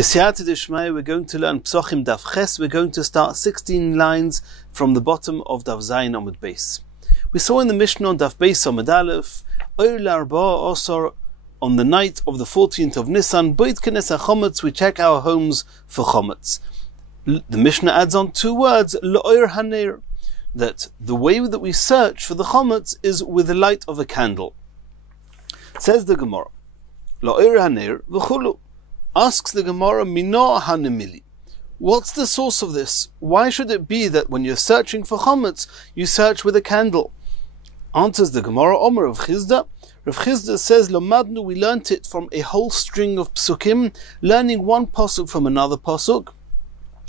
B'siyata d'shmaya, we're going to learn Pesachim Daf Ches. We're going to start 16 lines from the bottom of Daf Zayin Amud Beis. We saw in the Mishnah on Daf Beis Amud Aleph, Oir L'Arba'a Osor, on the night of the 14th of Nisan, Boit Kenes HaChometz, we check our homes for Chometz. The Mishnah adds on two words, L'Oir Haner, that the way that we search for the Chometz is with the light of a candle. Says the Gemara, L'Oir Haner v'chulu. Asks the Gemara, Mino Hanemili. What's the source of this? Why should it be that when you're searching for Chometz, you search with a candle? Answers the Gemara, Omer of Chizda. Rav Chizda says, Lomadnu, we learnt it from a whole string of psukim, learning one pasuk from another pasuk,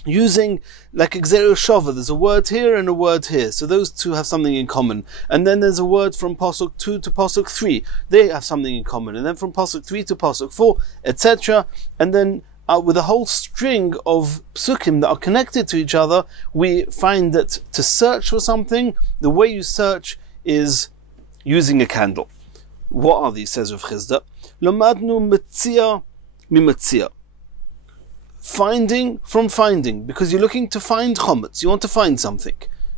using like Xero Shova, there's a word here and a word here, so those two have something in common. And then there's a word from pasuk 2 to pasuk 3, they have something in common. And then from pasuk 3 to pasuk 4, etc. And then with a whole string of psukim that are connected to each other, we find that to search for something, the way you search is using a candle. What are these, says Rav Chizda? Lomadnu metzia mimetzia. Finding from finding, because you're looking to find chometz. You want to find something.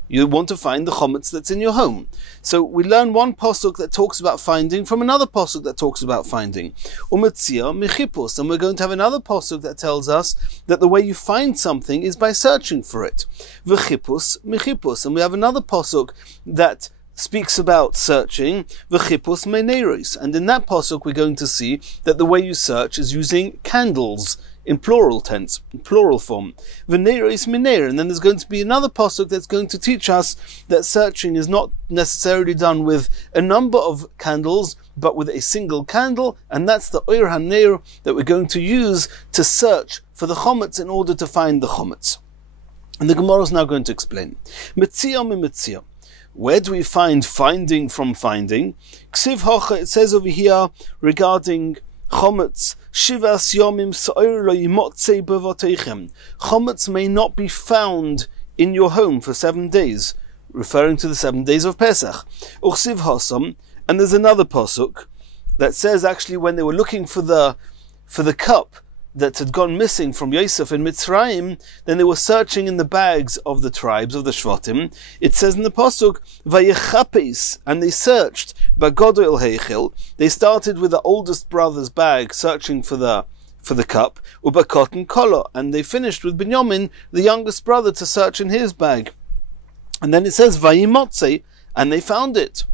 You want to find the chometz that's in your home. So we learn one pasuk that talks about finding from another pasuk that talks about finding. Umetzia michipus, and we're going to have another pasuk that tells us that the way you find something is by searching for it. V'chipus michipus, and we have another pasuk that speaks about searching, v'chipus meineros, and in that pasuk we're going to see that the way you search is using candles in plural tense, in plural form. V'neiros miner, and then there's going to be another pasuk that's going to teach us that searching is not necessarily done with a number of candles, but with a single candle, and that's the oir haner that we're going to use to search for the chometz in order to find the chometz. And the Gemara is now going to explain. Metzia mi metzia. Where do we find finding from finding? Ksiv hocha, it says over here regarding chometz, shivas yomim sa'or lo yimotzei b'voteichem. Chometz may not be found in your home for 7 days, referring to the 7 days of Pesach. Uchsiv hosam, and there's another pasuk that says actually when they were looking for the cup that had gone missing from Yosef in Mitzrayim, then they were searching in the bags of the tribes of the Shvatim. It says in the pasuk, Vayechapes, and they searched, Bagodol Heichel, they started with the oldest brother's bag, searching for the cup, Ubakotten Kolo, and they finished with Binyamin, the youngest brother, to search in his bag. And then it says, Vayimotze, and they found it.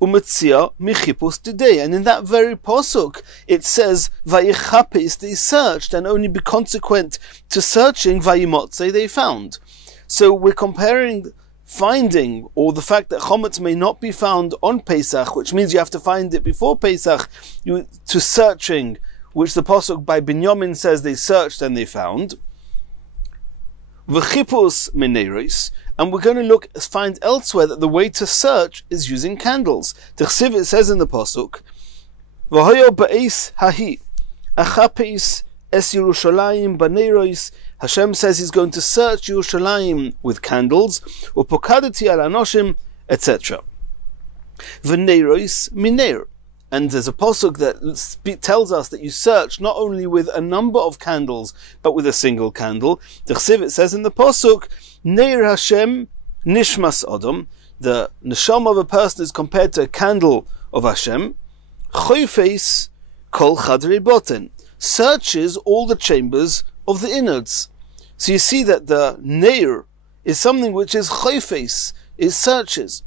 Umetzia michipus today, and in that very pasuk it says vayichapes, they searched, and only be consequent to searching vayimotze, they found. So we're comparing finding, or the fact that chometz may not be found on Pesach, which means you have to find it before Pesach, to searching, which the pasuk by Binyamin says they searched and they found. V'chipus mineris, and we're going to find elsewhere that the way to search is using candles. T'chsiv, it says in the pasuk, V'hoyo ba'is hahi, achapis es Yerushalayim baneros. Hashem says He's going to search Yerushalayim with candles, upokadati al anoshim, etc. V'neros miner. And there's a pasuk that tells us that you search not only with a number of candles, but with a single candle. T'chsiv, it says in the pasuk, Neir Hashem nishmas Adam, the neshama of a person is compared to a candle of Hashem. Choyfeis kol chadrei boten, searches all the chambers of the innards. So you see that the Neir is something which is choyfeis, it searches.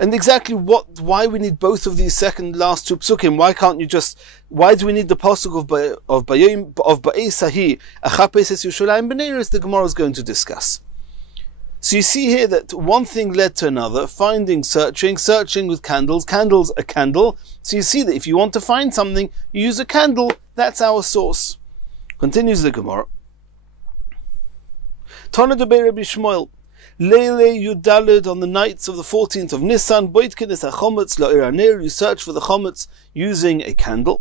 And exactly why we need both of these last two psukim? Why do we need the pasuk of Ba'ei Sahi, Achapes es Yerushalayim B'neiros, the Gemara is going to discuss. So you see here that one thing led to another, finding, searching with candles, a candle. So you see that if you want to find something, you use a candle, that's our source. Continues the Gemara. Tana de Rabbi Shmuel. Leile Yudalid, on the nights of the 14th of Nisan, Boitkin is a chometz la'iraner, you search for the chometz using a candle,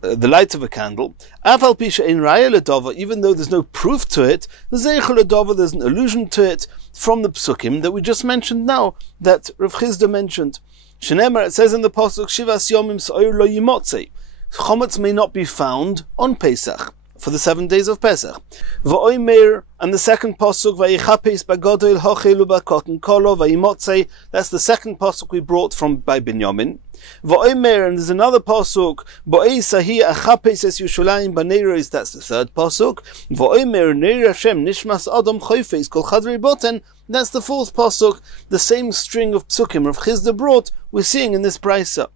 the light of a candle. Aval pisha in raya ledava, even though there's no proof to it, zeichel ledava, there's an allusion to it from the psukim that we just mentioned now, that Rav Chizda mentioned. Shenemar, it says in the pasuk, Shivas yomim sa'or lo yimotzei, chometz may not be found on Pesach. for the 7 days of Pesach. V'oimer, and the second pasuk, Vayichapes bagodol hochelu bakoten kolo vayimotzei. That's the second pasuk we brought from by Binyamin. V'oimer, and there's another pasuk, Bo'eisahi achapes es Yushalayim baneiros. That's the third pasuk. V'oimer neir Hashem nishmas adam choifes kol chadrei boten. That's the fourth pasuk. The same string of psukim Rav Chizda brought, we're seeing in this brisa.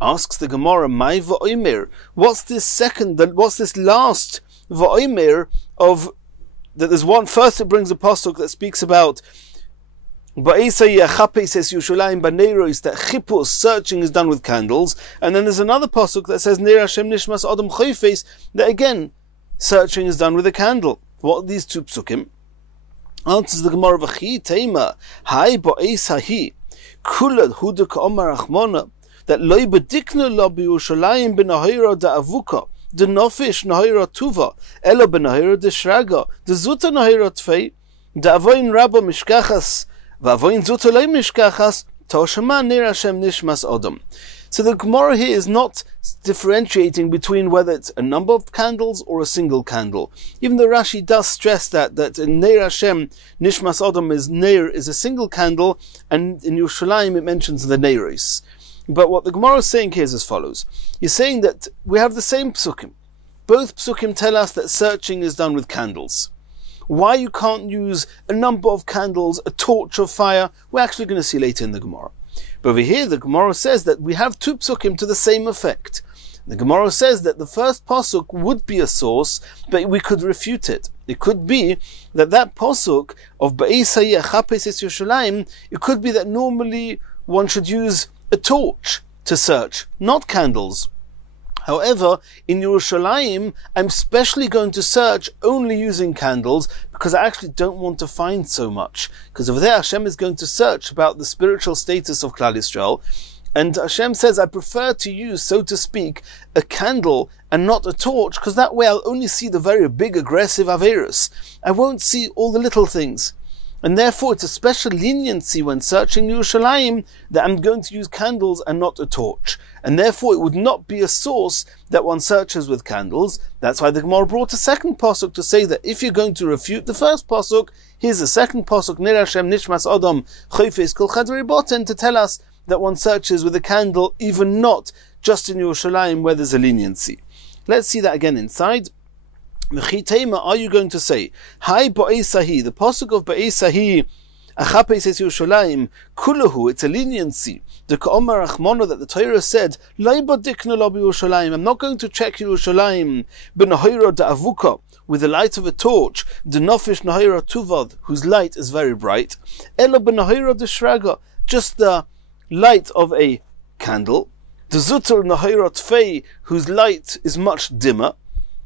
Asks the Gemara, "My va'omer? What's this second? What's this last va'omer of that? There's one. First, it brings a pasuk that speaks about ba'isay achapes es Yushalayim baneiros, that chipus, searching, is done with candles, and then there's another pasuk that says neir Hashem nishmas adam choifes, that again searching is done with a candle. What are these two psukim? Answers the Gemara, "V'chi teima hai ba'isay kulad huda ka'omar achmona." That loy bedikna lo b'Yushalayim b'nahira da'avuka, the nofish nahira tuva, elo b'nahira d'shraga, the zuta nahira tfei, da'avoin rabba mishkachas, va'avoin zuta loy mishkachas, toshema nir Hashem nishmas odom. So the Gemara here is not differentiating between whether it's a number of candles or a single candle. Even though Rashi does stress that in Neir Hashem nishmas odom is a single candle, and in Yerushalayim it mentions the neiros. But what the Gemara is saying here is as follows. You're saying that we have the same psukim. Both psukim tell us that searching is done with candles. Why you can't use a number of candles, a torch of fire, we're actually going to see later in the Gemara. But over here, the Gemara says that we have two psukim to the same effect. The Gemara says that the first pasuk would be a source, but we could refute it. It could be that pasuk of Ba'isayah Chapes Es Yushalayim, it could be that normally one should use a torch to search, not candles. However, in Yerushalayim, I'm specially going to search only using candles because I actually don't want to find so much. Because over there, Hashem is going to search about the spiritual status of Klal Yisrael. And Hashem says, I prefer to use, so to speak, a candle and not a torch, because that way I'll only see the very big aggressive Averis. I won't see all the little things. And therefore it's a special leniency when searching Yerushalayim that I'm going to use candles and not a torch. And therefore it would not be a source that one searches with candles. That's why the Gemara brought a second pasuk to say that if you're going to refute the first pasuk, here's the second pasuk, Nir Hashem Nishmas Adam Choifes Kol Chadrei Boten, to tell us that one searches with a candle, even not just in Yerushalayim where there's a leniency. Let's see that again inside. Mechitema, are you going to say, Hai Ba'esahi, the pasuk of Ba'esahi, Achapes Es Yerushalayim, Kulahu, it's a leniency. The Ka'omar Achmona that the Torah said, Lai Badikna Lo B'Yerushalayim, I'm not going to check Yerushalayim, B'Nahira Da'avuka, with the light of a torch, the Nofish Nahira Tuvad, whose light is very bright, Ela B'Nahira D'Shraga, just the light of a candle, the Zutar Nahira Tfei, whose light is much dimmer,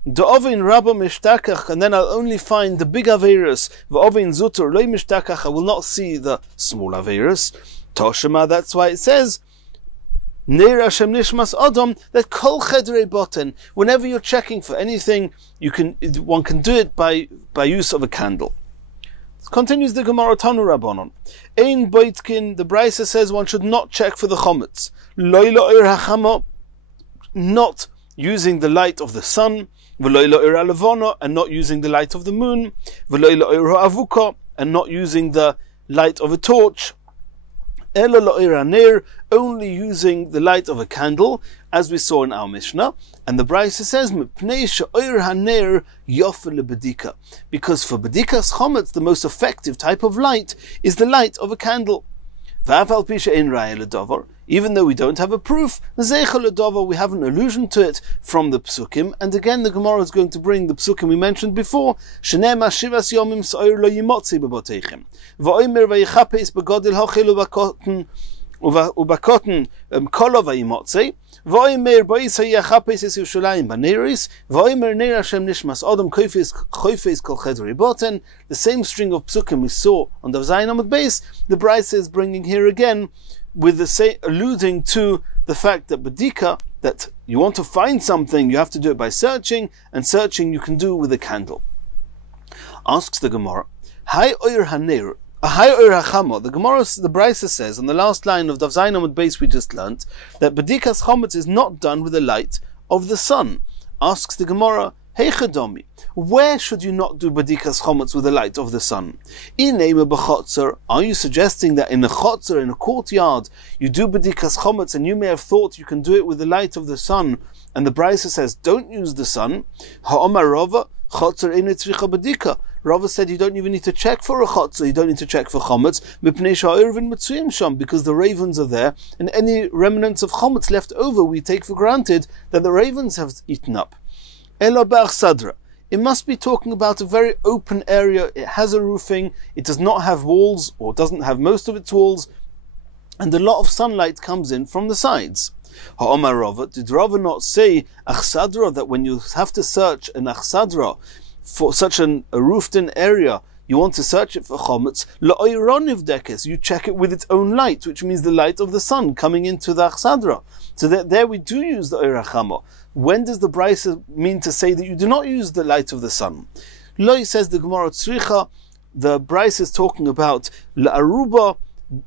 the ovin rabba mishtakach, and then I'll only find the big averus. The ovin zutur loy mishtakach, I will not see the small averus. Toshema, that's why it says Neir Hashem nishmas adam, that kol chedrei boten. Whenever you're checking for anything, one can do it by use of a candle. Continues the Gemara Tanu Rabbanon. Ein boitkin, the Brisa says one should not check for the chometz. Loy la'ir hachama, not using the light of the sun. And not using the light of the moon, and not using the light of a torch, only using the light of a candle, as we saw in our Mishnah. And the Brisa says, because for Bedikas Chometz, the most effective type of light is the light of a candle. Even though we don't have a proof, we have an allusion to it from the Psukim. And again, the Gemara is going to bring the Psukim we mentioned before. V'oimer ba'isayah chapes es Yerushalayim baneiros, v'oimer neir Hashem nishmas adam choifes kol chedrei boten. The same string of psukim we saw on the Zayin Amud Beis, the Brisa is bringing here again, with the alluding to the fact that bedika, that you want to find something, you have to do it by searching, and searching you can do with a candle. Asks the Gemara, Hai oir haneir. The Gemara, the Brisa says, on the last line of Daf Zayin Amud Beis we just learnt, that Bedikas Chometz is not done with the light of the sun. Asks the Gemara, Heichadomi. Where should you not do badikas chomutz with the light of the sun? Inema b'chotzer. Are you suggesting that in a chotzer, in a courtyard, you do badikas chomutz, and you may have thought you can do it with the light of the sun, and the Brisa says don't use the sun? Ha'omar Rava chotzer ein tzricha badika. Rava said you don't even need to check for a chotzer, you don't need to check for chomutz, mipnei sha'irvin mitzuyim sham, because the ravens are there, and any remnants of chomutz left over, we take for granted that the ravens have eaten up. Ela b'achsadra. It must be talking about a very open area. It has a roofing, it does not have walls, or doesn't have most of its walls, and a lot of sunlight comes in from the sides. Ha'omar Rava, did Rava not say achsadra, that when you have to search an achsadra for such a roofed-in area, you want to search it for chomutz, la'oironiv dekes, you check it with its own light, which means the light of the sun coming into the achsadra. So that there we do use the oirachama. When does the Brisa mean to say that you do not use the light of the sun? Loi says the Gemara Tzricha, the Brisa is talking about la'aruba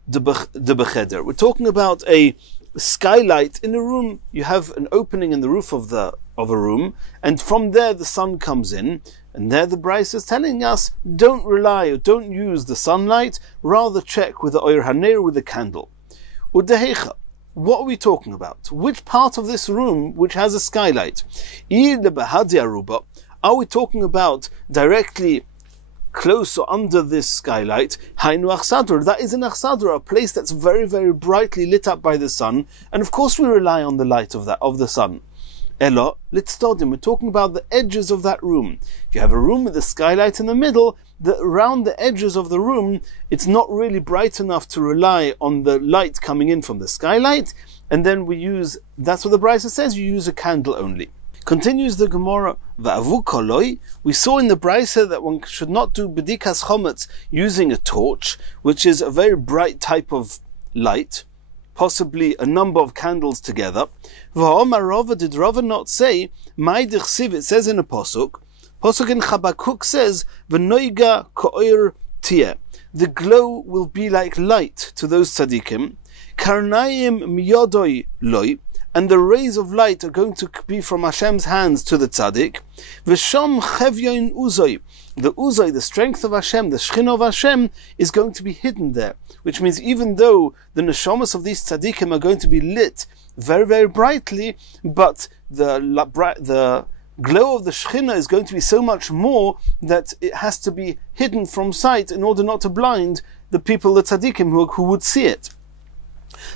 de becheder. We're talking about a skylight in a room. You have an opening in the roof of a room, and from there the sun comes in, and there the Brisa is telling us don't rely or don't use the sunlight, rather check with the oir haner, with the candle. Udehecha. What are we talking about? Which part of this room which has a skylight? Are we talking about directly close or under this skylight? Hainu achsadra. That is an achsadra, a place that's very, very brightly lit up by the sun, and of course we rely on the light of the sun. Elo, litstodim. We're talking about the edges of that room. If you have a room with a skylight in the middle, around the edges of the room, it's not really bright enough to rely on the light coming in from the skylight, and then that's what the Brisa says, you use a candle only. Continues the Gemara, Va'avu koloi. We saw in the Brisa that one should not do bedikas chomutz using a torch, which is a very bright type of light, possibly a number of candles together. Va'omar Rava, did Rava not say, Mai dichsiv, it says in a posuk in Chabakuk says, V'noiga ko'ir tieh. The glow will be like light to those tzaddikim. Karnayim miyodoi loi. And the rays of light are going to be from Hashem's hands to the tzaddik. V'sham chevyoin uzoi. The uzoi, the strength of Hashem, the shechina of Hashem, is going to be hidden there. Which means even though the neshamas of these tzaddikim are going to be lit very, very brightly, but the glow of the Shekhinah is going to be so much more that it has to be hidden from sight in order not to blind the people, the tzaddikim, who would see it.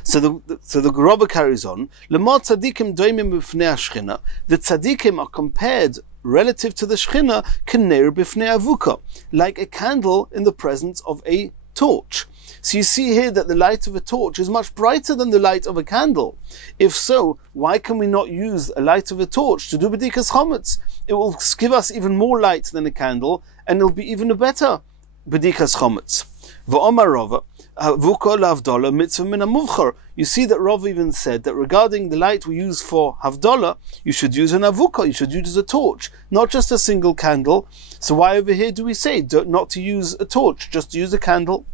So the Rabbi carries on. Lemar tzaddikim doimim b'fnei Shekhinah. The tzaddikim are compared relative to the Shekhinah k'ner b'fnei avuka, like a candle in the presence of a torch. So you see here that the light of a torch is much brighter than the light of a candle. If so, why can we not use a light of a torch to do bedikas chomutz? It will give us even more light than a candle, and it'll be even a better bedikas chomutz. V'omar Rava, v'kol havdalah mitzvah min hamuvchar. You see that Rava even said that regarding the light we use for havdalah, you should use an avukah, you should use a torch, not just a single candle. So why over here do we say not to use a torch, just to use a candle?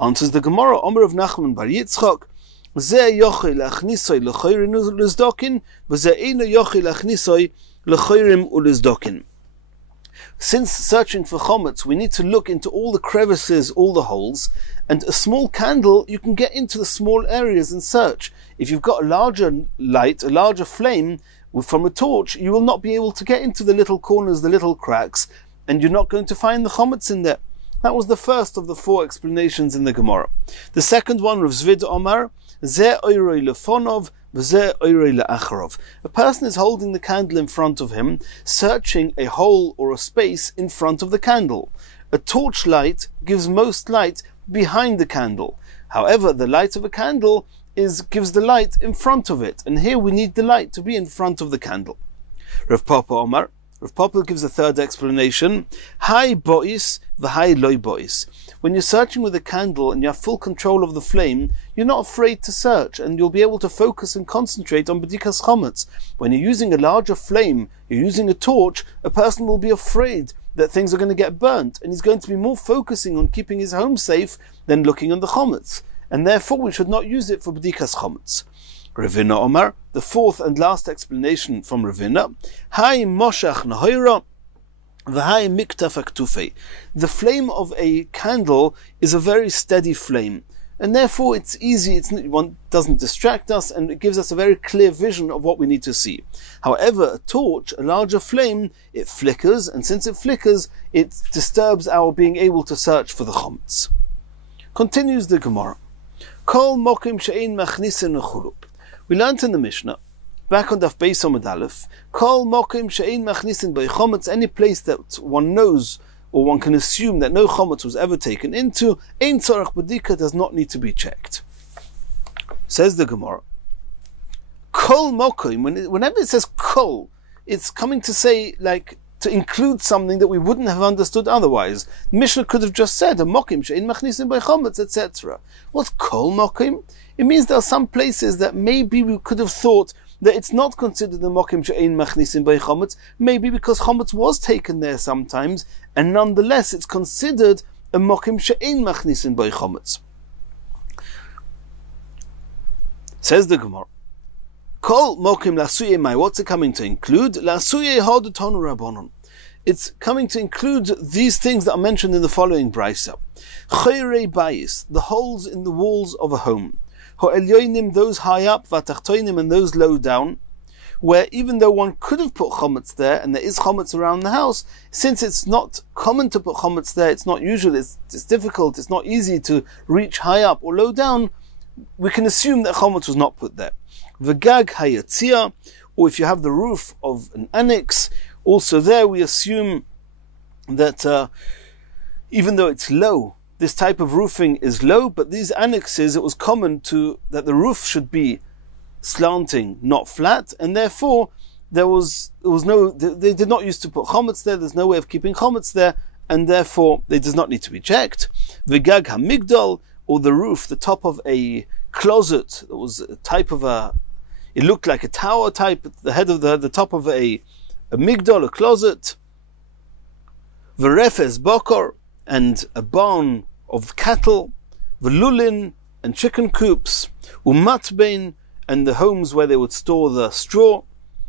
Answers the Gemara, Omer of Nachman bar Yitzchok, Zeh yochel achnisoi lechoyrim ulizdokin, v'zeh eino yochel achnisoi lechoyrim ulizdokin. Since searching for chomutz, we need to look into all the crevices, all the holes, and a small candle, you can get into the small areas and search. If you've got a larger light, a larger flame from a torch, you will not be able to get into the little corners, the little cracks, and you're not going to find the chomutz in there. That was the first of the 4 explanations in the Gemara. The second one, Rav Zvid Omar, Zeh oiroi lefonov, v'zeh oiroi le'acharov. A person is holding the candle in front of him, searching a hole or a space in front of the candle. A torch light gives most light behind the candle. However, the light of a candle gives the light in front of it, and here we need the light to be in front of the candle. Rav Papa Omar, Rav Papa gives a third explanation. Hai bois v'hai loy bois. When you're searching with a candle and you have full control of the flame, you're not afraid to search, and you'll be able to focus and concentrate on bedikas chomutz. When you're using a larger flame, you're using a torch, a person will be afraid that things are going to get burnt, and he's going to be more focusing on keeping his home safe than looking on the chomutz. And therefore we should not use it for bedikas chomutz. Ravina Omar, the fourth and last explanation from Ravina, Hai Moshach Nahoira, V'hai Miktaf Aktufei. The flame of a candle is a very steady flame, and therefore it's easy, one doesn't distract us, and it gives us a very clear vision of what we need to see. However, a torch, a larger flame, it flickers, and since it flickers, it disturbs our being able to search for the chametz. Continues the Gemara. Kol mokim she'ein machnisin nechulu. We learnt in the Mishnah, back on Daf Beis Amud Aleph, Kol mokim she'ein machnisin by chametz, any place that one knows or one can assume that no chametz was ever taken into, ein tzorach b'dika, does not need to be checked. Says the Gemara, Kol mokim, whenever it says kol, it's coming to say, like, to include something that we wouldn't have understood otherwise. The Mishnah could have just said, a mokim she'ein machnisin by chametz, etc. What's kol mokim? It means there are some places that maybe we could have thought that it's not considered a mokim she'ein machnisin by chametz, maybe because chametz was taken there sometimes, and nonetheless it's considered a mokim she'ein machnisin by chametz. Says the Gemara, Kol mokim lasuye mai, what's it coming to include? Lasuye hodutonu rabbonon. It's coming to include these things that are mentioned in the following brisa. Choyrei bayis, the holes in the walls of a home. Ho'elyoinim, those high up, vatachtoinim, and those low down, where even though one could have put chametz there, and there is chametz around the house, since it's not common to put chametz there, it's not usual, it's difficult, it's not easy to reach high up or low down, we can assume that chametz was not put there. V'gag hayatzia, or if you have the roof of an annex, also there we assume that even though it's low, this type of roofing is low, but these annexes, it was common that the roof should be slanting, not flat, and therefore they did not used to put chametz there, there's no way of keeping chametz there, and therefore they does not need to be checked. V'gag hamigdal, or the roof, the top of a closet, that was a type of it looked like a tower type, the head of the top of a migdal, a closet. V'refes bokor, and a barn of cattle. V'lulin, and chicken coops. Umatbein, and the homes where they would store the straw.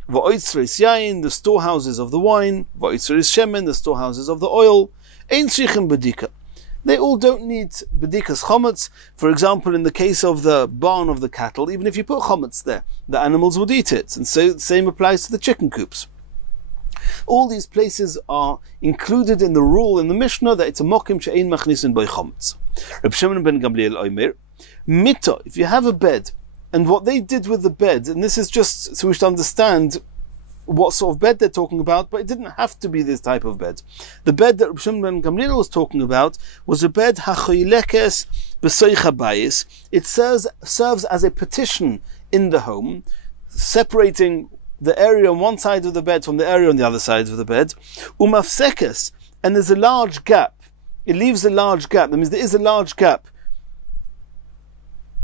V'oitzreis yain, the storehouses of the wine. V'oitzreis shemen, the storehouses of the oil. Ein tzrichen bedika. They all don't need bedikas chametz. For example, in the case of the barn of the cattle, even if you put chametz there, the animals would eat it. And so the same applies to the chicken coops. All these places are included in the rule in the Mishnah that it's a mokim she'ein machnisin by chametz. Rabbi Shimon ben Gamliel Omer, mita, if you have a bed, and what they did with the bed, and this is just so we should understand what sort of bed they're talking about, but it didn't have to be this type of bed. The bed that Rabbi Shimon ben Gamliel was talking about was a bed hachoylekes b'soicha bayis. It serves as a partition in the home, separating the area on one side of the bed from the area on the other side of the bed. Umafsekes, and there's a large gap. It leaves a large gap. That means there is a large gap.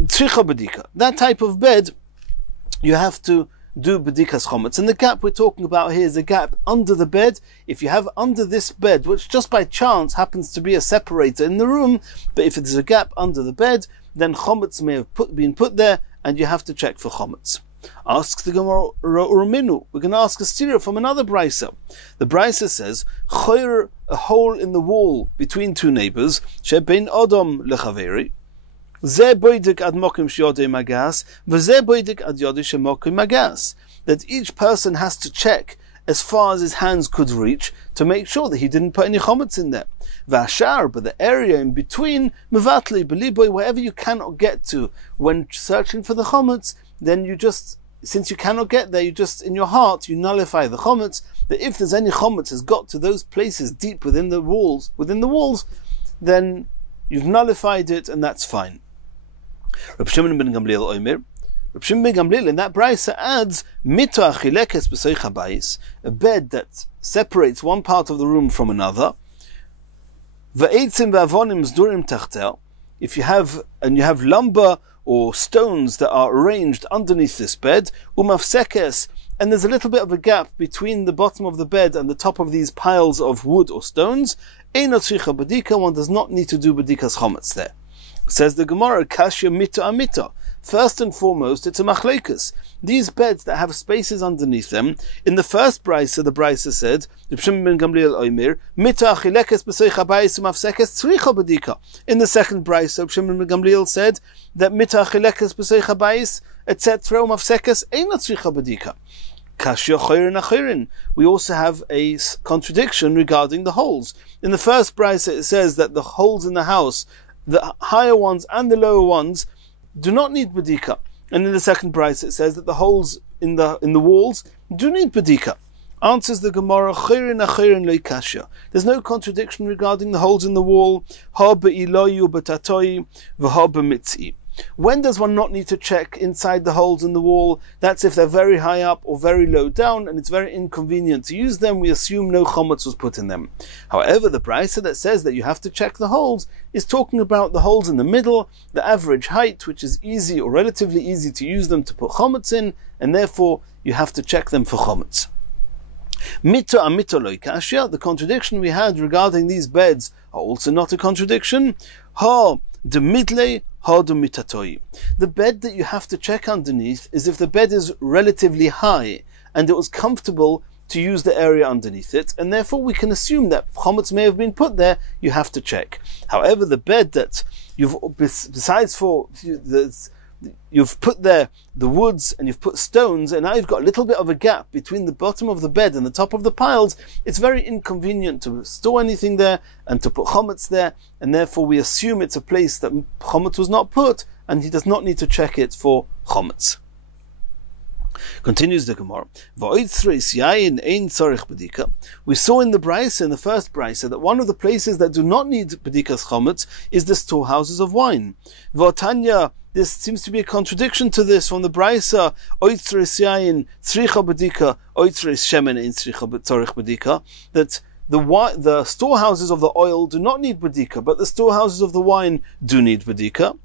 Tzricha bedika. That type of bed, you have to do bedikas chametz. And the gap we're talking about here is a gap under the bed. If you have under this bed, which just by chance happens to be a separator in the room, but if there's a gap under the bed, then chametz may have been put there, and you have to check for chametz. Asks the Gemara Urminu. We're going to ask a stira from another brisa. The brisa says, Choyer, a hole in the wall between two neighbors, shebein odom lechaveri, ze boidik ad mokim sheyodei magas, v'ze boidik ad yodei shemokim magas. That each person has to check as far as his hands could reach to make sure that he didn't put any chametz in there. V'ashar, but the area in between, mevatli beliboy, wherever you cannot get to when searching for the chametz, then you just, since you cannot get there, you just, in your heart, you nullify the chametz, that if there's any chametz has got to those places deep within the walls, then you've nullified it, and that's fine. Rabbi Shimon ben Gamliel Omer, Rabbi Shimon ben Gamliel in that brisa adds, mito achilekes b'soicha bayis, a bed that separates one part of the room from another, v'eitzim v'avonim zdurim tachtel, if you have lumber or stones that are arranged underneath this bed, umafsekes, and there's a little bit of a gap between the bottom of the bed and the top of these piles of wood or stones, ein tzricha bedika, one does not need to do bedikas chametz there. Says the Gemara, kashya mita amita. First and foremost, it's a machlekes. These beds that have spaces underneath them, in the first brisa, the brisa said, in the second brisa, Shimon ben Gamliel said that etc. We also have a contradiction regarding the holes. In the first brisa, it says that the holes in the house, the higher ones and the lower ones, do not need bedika. And in the second brisa, it says that the holes in the walls do need bedika. Answers the Gemara, chayrin achayrin lo kasha. There's no contradiction regarding the holes in the wall. Ha be'iloyu betatoi v'ha b'mitzi. When does one not need to check inside the holes in the wall? That's if they're very high up or very low down, and it's very inconvenient to use them. We assume no chometz was put in them. However, the brisa that says that you have to check the holes is talking about the holes in the middle, the average height, which is easy or relatively easy to use them to put chometz in, and therefore you have to check them for chometz. Mito amito lo kasha. The contradiction we had regarding these beds are also not a contradiction. Ha de midle. The bed that you have to check underneath is if the bed is relatively high and it was comfortable to use the area underneath it, and therefore we can assume that chometz may have been put there. You have to check. However, the bed that you've put there the woods and you've put stones, and now you've got a little bit of a gap between the bottom of the bed and the top of the piles, it's very inconvenient to store anything there and to put chometz there, and therefore we assume it's a place that chometz was not put, and he does not need to check it for chometz. Continues the Gemara. We saw in the brisa, in the first brisa, that one of the places that do not need bedikas chometz is the storehouses of wine. V'otanya, this seems to be a contradiction to this from the brisa. That the storehouses of the oil do not need bedika, but the storehouses of the wine do need bedika.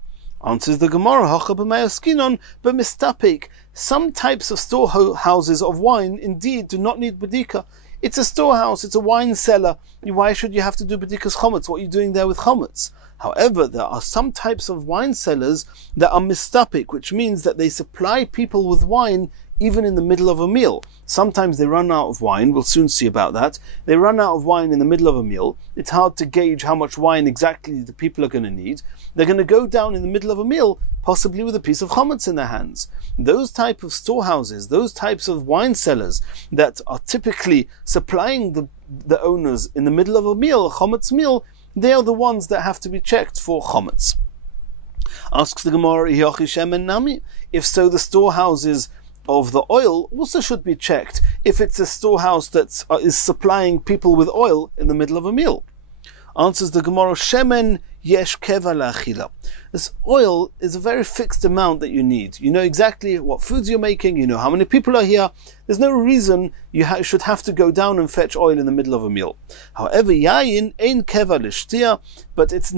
Answers the Gemara, but mistapik. Some types of storehouses of wine indeed do not need bedika. It's a storehouse, it's a wine cellar. Why should you have to do bedikas chometz? What are you doing there with chometz? However, there are some types of wine cellars that are mistapik, which means that they supply people with wine even in the middle of a meal. Sometimes they run out of wine, we'll soon see about that. They run out of wine in the middle of a meal. It's hard to gauge how much wine exactly the people are going to need. They're going to go down in the middle of a meal, possibly with a piece of chometz in their hands. Those type of storehouses, those types of wine cellars that are typically supplying the owners in the middle of a meal, a chometz meal, they are the ones that have to be checked for chometz. Asks the Gemara, if so, the storehouses of the oil also should be checked if it's a storehouse that is supplying people with oil in the middle of a meal. Answers the Gemara, Shemen yesh keva la'achila. This oil is a very fixed amount that you need. You know exactly what foods you're making, you know how many people are here. There's no reason you should have to go down and fetch oil in the middle of a meal. However, yayin ein keva l'shtia, but it's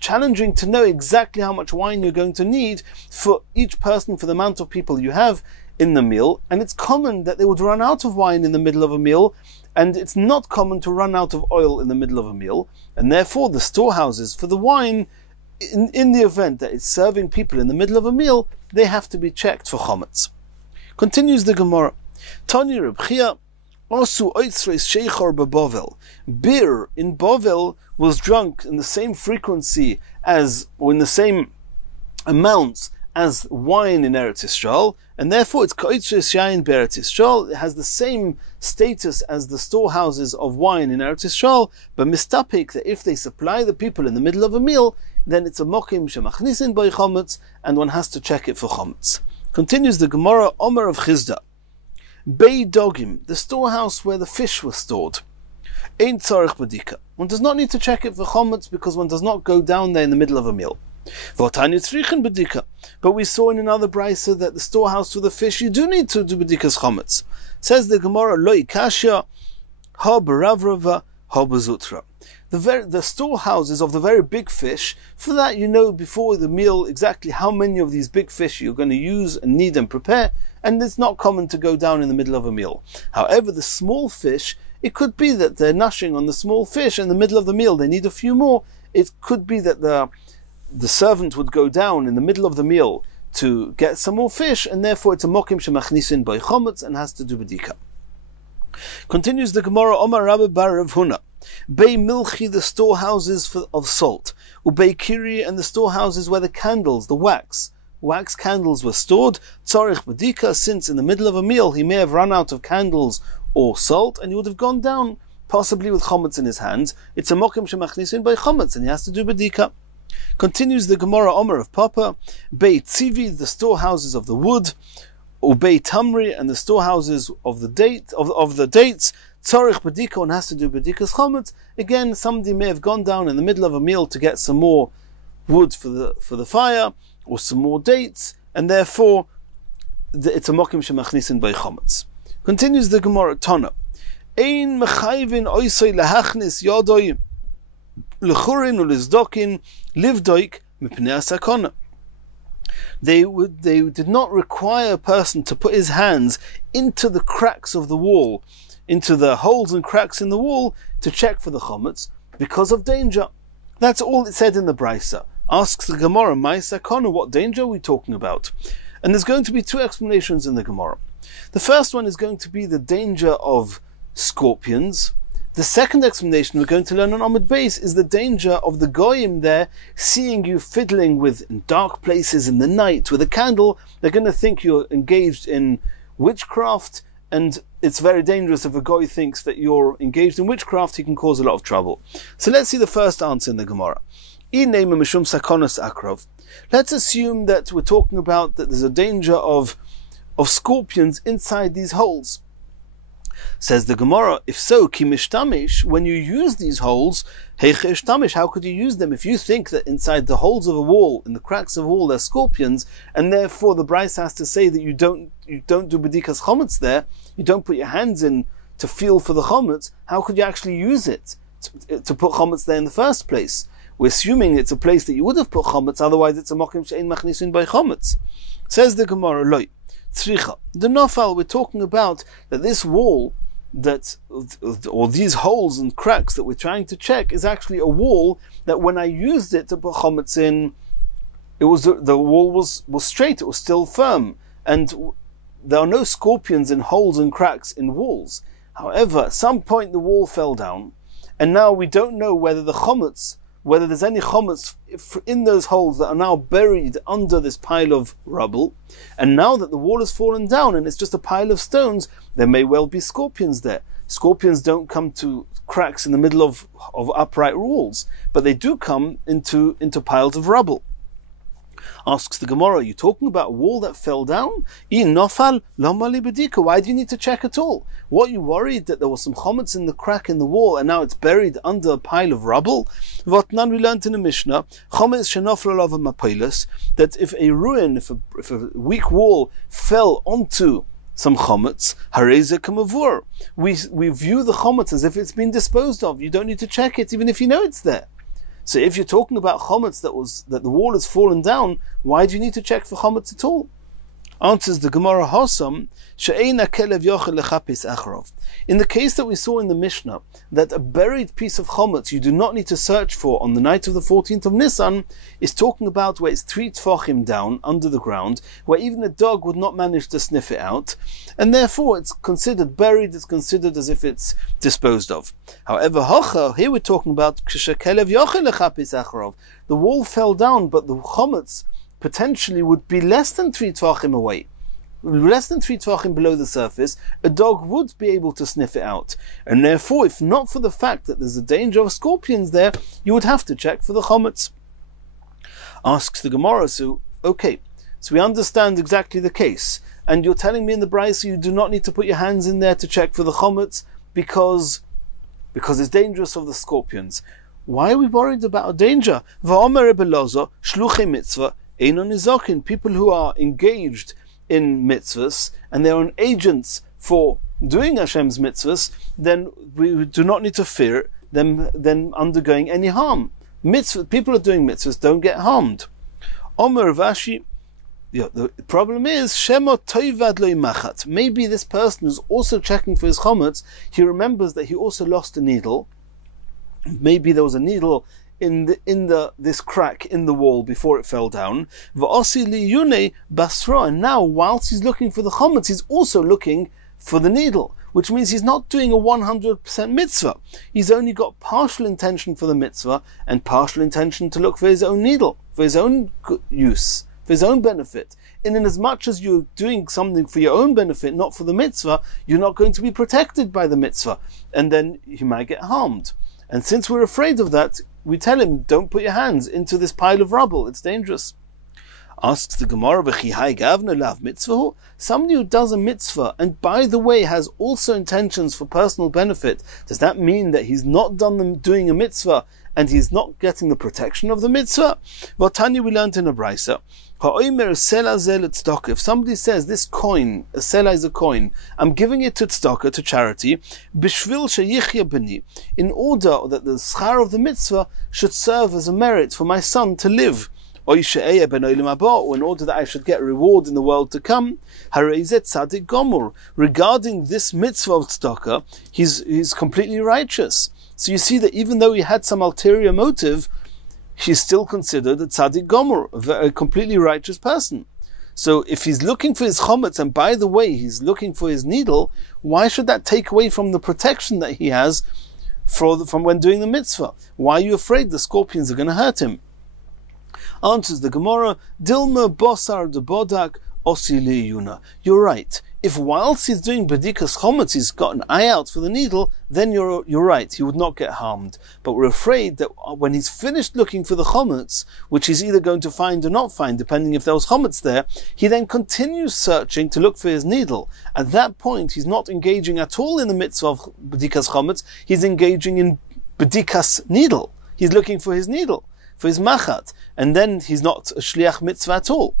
challenging to know exactly how much wine you're going to need for each person, for the amount of people you have in the meal, and it's common that they would run out of wine in the middle of a meal, and it's not common to run out of oil in the middle of a meal, and therefore the storehouses for the wine, in the event that it's serving people in the middle of a meal, they have to be checked for chometz. Continues the Gemara. Tani Reb Chia, Osu oitzreis sheichor beBovel. Beer in Bovel was drunk in the same frequency as, or in the same amounts as wine in Eretz Yisrael, and therefore it's koitzreis yain be'Eretz Yisrael. It has the same status as the storehouses of wine in Eretz Yisrael, but mistapik, that if they supply the people in the middle of a meal, then it's a mokim shemachnisin by chometz, and one has to check it for chometz. Continues the Gemara, Omer of Chizda. Bei dogim, the storehouse where the fish was stored. Ein tzarich bedika. One does not need to check it for chometz because one does not go down there in the middle of a meal. V'otani tzrichen bedika. But we saw in another brisa that the storehouse for the fish, you do need to do bedikas chometz. Says the Gemara, lo ikashya, ha b'ravrava, ha b'zutra. The storehouses of the very big fish, for that you know before the meal exactly how many of these big fish you're going to use and need and prepare, and it's not common to go down in the middle of a meal. However, the small fish, it could be that they're nushing on the small fish in the middle of the meal, they need a few more. It could be that the servant would go down in the middle of the meal to get some more fish, and therefore it's a mokim shemachnisin by chomutz and has to do bedika. Continues the Gemara, Omar Rabbi bar Rav Huna, Bei milchi, the storehouses of salt, Ubei kiri, and the storehouses where the candles, the wax candles were stored, tzarich bedika, since in the middle of a meal he may have run out of candles or salt, and he would have gone down, possibly with chomutz in his hands. It's a mokim shemachnisin by chomutz, and he has to do bedika. Continues the Gemara, Omer of Papa, Bei tzivi, the storehouses of the wood, Ubei tamri, and the storehouses of the dates, tzarich bedika, and has to do bedika's chomutz. Again, somebody may have gone down in the middle of a meal to get some more wood for the fire, or some more dates, and therefore it's a mokim shemachnisin by chomutz. Continues the Gemara, Tana, Ein mechayvin oisoi lehachnis yodoi lechurin ulizdokin livdoik mipnei asakona. They did not require a person to put his hands into the cracks of the wall, into the holes and cracks in the wall, to check for the chomutz because of danger. That's all it said in the Brisa. Asks the Gemara, "My sakana, what danger are we talking about?" And there's going to be two explanations in the Gemara. The first one is going to be the danger of scorpions. The second explanation we're going to learn on Amud Beis is the danger of the goyim there seeing you fiddling with in dark places in the night with a candle. They're going to think you're engaged in witchcraft, and it's very dangerous if a goy thinks that you're engaged in witchcraft. He can cause a lot of trouble. So let's see the first answer in the Gemara. Let's assume that we're talking about that there's a danger of scorpions inside these holes. Says the Gemara, if so, kimishtamish, when you use these holes, heicheshtamish, how could you use them? If you think that inside the holes of a wall, in the cracks of a wall, there's scorpions, and therefore the Bryce has to say that you don't do bedikas chomutz there, you don't put your hands in to feel for the chomutz, how could you actually use it to put chomutz there in the first place? We're assuming it's a place that you would have put chomutz, otherwise it's a mokim she'ein machnisin by chomutz. Says the Gemara, loy, tzricha. The nofal, we're talking about that this wall, or these holes and cracks that we're trying to check, is actually a wall that when I used it to put chomutz in, the wall was straight, it was still firm, and there are no scorpions in holes and cracks in walls. However, at some point the wall fell down, and now we don't know whether there's any chomutz in those holes that are now buried under this pile of rubble. And now that the wall has fallen down and it's just a pile of stones, there may well be scorpions there. Scorpions don't come to cracks in the middle of upright walls, but they do come into piles of rubble. Asks the Gemara, are you talking about a wall that fell down? Why do you need to check at all? What, you worried that there was some chomutz in the crack in the wall and now it's buried under a pile of rubble? Votnan, we learned in the Mishnah, that if a ruin, if a weak wall fell onto some chomutz, we view the chomutz as if it's been disposed of. You don't need to check it even if you know it's there. So if you're talking about chomutz that the wall has fallen down, why do you need to check for chomutz at all? Answers the Gemara, Hosam, she'eina kelev yochel lechapis achrov. In the case that we saw in the Mishnah, that a buried piece of chomutz you do not need to search for on the night of the 14th of Nisan, is talking about where it's 3 tfachim down under the ground, where even a dog would not manage to sniff it out, and therefore it's considered buried, it's considered as if it's disposed of. However, hocha, here we're talking about kelev yochel lechapis achrov. The wall fell down, but the chomutz potentially would be less than 3 tvachim away. Less than 3 tvachim below the surface, a dog would be able to sniff it out. And therefore, if not for the fact that there's a danger of scorpions there, you would have to check for the chomutz. Asks the Gemara, so we understand exactly the case. And you're telling me in the Brisa you do not need to put your hands in there to check for the chomutz because it's dangerous of the scorpions. Why are we worried about a danger? People who are engaged in mitzvahs and they're on agents for doing Hashem's mitzvahs, then we do not need to fear them undergoing any harm. People are doing mitzvahs, don't get harmed. Omer Vashi, the problem is Shema toivad lo imachat. Maybe this person who's also checking for his chomutz, he remembers that he also lost a needle. Maybe there was a needle in this crack in the wall before it fell down. V'osi liyune basra, and now whilst he's looking for the chometz, he's also looking for the needle, which means he's not doing a 100% mitzvah. He's only got partial intention for the mitzvah and partial intention to look for his own needle, for his own use, for his own benefit. And in as much as you're doing something for your own benefit, not for the mitzvah, you're not going to be protected by the mitzvah, and then you might get harmed. And since we're afraid of that, we tell him, don't put your hands into this pile of rubble, it's dangerous. Asks the Gemara, somebody who does a mitzvah and by the way has also intentions for personal benefit, does that mean that he's not doing a mitzvah and he's not getting the protection of the mitzvah? Tanya, we learned in a brisa, if somebody says this coin, a sela is a coin, I'm giving it to tzedakah, to charity, in order that the schar of the mitzvah should serve as a merit for my son to live, or in order that I should get reward in the world to come. Regarding this mitzvah of tzedakah, he's completely righteous. So you see that even though he had some ulterior motive, he's still considered a tzaddik gomer, a completely righteous person. So if he's looking for his chometz, and by the way, he's looking for his needle, why should that take away from the protection that he has from when doing the mitzvah? Why are you afraid the scorpions are going to hurt him? Answers the Gemara, Dilma Bosar de Bodak Osili Yuna. You're right. If whilst he's doing Bedikas Chometz, he's got an eye out for the needle, then you're right, he would not get harmed. But we're afraid that when he's finished looking for the Chometz, which he's either going to find or not find, depending if there was Chometz there, he then continues searching to look for his needle. At that point, he's not engaging at all in the mitzvah of Bedikas Chometz, he's engaging in Bedikas needle. He's looking for his needle, for his machat, and then he's not a shliach mitzvah at all.